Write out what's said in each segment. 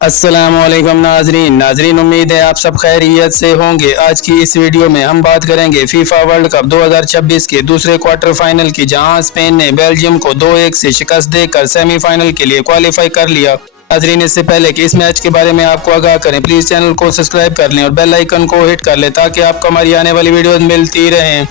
अस्सलामुअलैकुम नाजरीन, उम्मीद है आप सब खैरियत से होंगे। आज की इस वीडियो में हम बात करेंगे फीफा वर्ल्ड कप 2026 के दूसरे क्वार्टर फाइनल की, जहां स्पेन ने बेल्जियम को 2-1 से शिकस्त देकर सेमीफाइनल के लिए क्वालिफाई कर लिया। नाजरीन, इससे पहले कि इस मैच के बारे में आपको आगाह करें, प्लीज चैनल को सब्सक्राइब कर लें और बेल आइकन को हिट कर लें ताकि आपको हमारी आने वाली वीडियो मिलती रहें।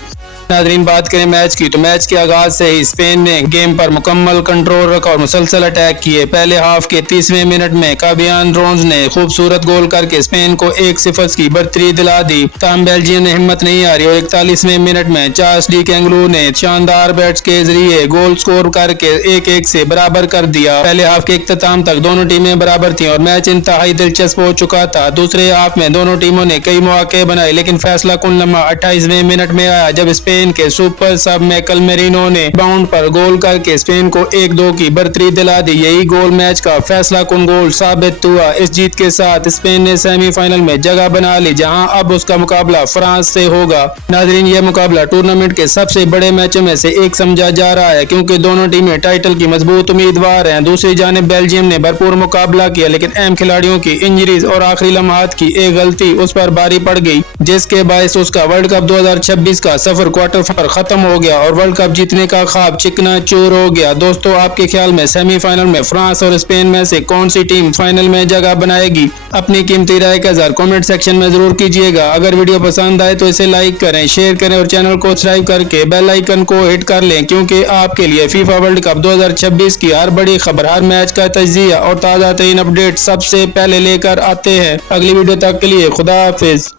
नाजरीन, बात करें मैच की तो मैच के आगाज से ही स्पेन ने गेम पर मुकम्मल कंट्रोल रखा और मुसलसल अटैक किए। पहले हाफ के 30वें मिनट में काबियान रोन्स ने खूबसूरत गोल करके स्पेन को 1-0 की बढ़तरी दिला दी। ताहम बेल्जियम ने हिम्मत नहीं हारी और 41वें मिनट में चार्ल्स डी कैंगलू ने शानदार बैट्स के जरिए गोल स्कोर करके 1-1 से बराबर कर दिया। पहले हाफ के इख्तिताम तक दोनों टीमें बराबर थीं और मैच इंतहाई दिलचस्प हो चुका था। दूसरे हाफ में दोनों टीमों ने कई मौके बनाए, लेकिन फैसला कुन लम्हा 28वें मिनट में आया जब स्पेन के सुपर सब मैकल मेरिनो ने बाउंड पर गोल करके स्पेन को 1-2 की बढ़तरी दिला दी। यही गोल मैच का फैसला कुन गोल साबित हुआ। इस जीत के साथ स्पेन ने सेमीफाइनल में जगह बना ली, जहां अब उसका मुकाबला फ्रांस से होगा। नाजरीन, यह मुकाबला टूर्नामेंट के सबसे बड़े मैचों में से एक समझा जा रहा है, क्योंकि दोनों टीमें टाइटल की मजबूत उम्मीदवार हैं। दूसरी जानिब बेल्जियम ने भरपूर मुकाबला किया, लेकिन अहम खिलाड़ियों की इंजरीज और आखिरी लम्हात की एक गलती उस पर भारी पड़ गई, जिसके बायस उसका वर्ल्ड कप 2026 का सफर क्वार्टर खत्म हो गया और वर्ल्ड कप जीतने का ख्वाब चिकना चूर हो गया। दोस्तों, आपके ख्याल में सेमीफाइनल में फ्रांस और स्पेन में से कौन सी टीम फाइनल में जगह बनाएगी? अपनी कीमती राय का इज़हार कमेंट सेक्शन में जरूर कीजिएगा। अगर वीडियो पसंद आए तो इसे लाइक करें, शेयर करें और चैनल को सब्सक्राइब करके बेल आइकन को हिट कर लें, क्योंकि आपके लिए फीफा वर्ल्ड कप 2026 की हर बड़ी खबर, हर मैच का तजिया और ताज़ा तरीन अपडेट सबसे पहले लेकर आते हैं। अगली वीडियो तक के लिए खुदा हाफिज।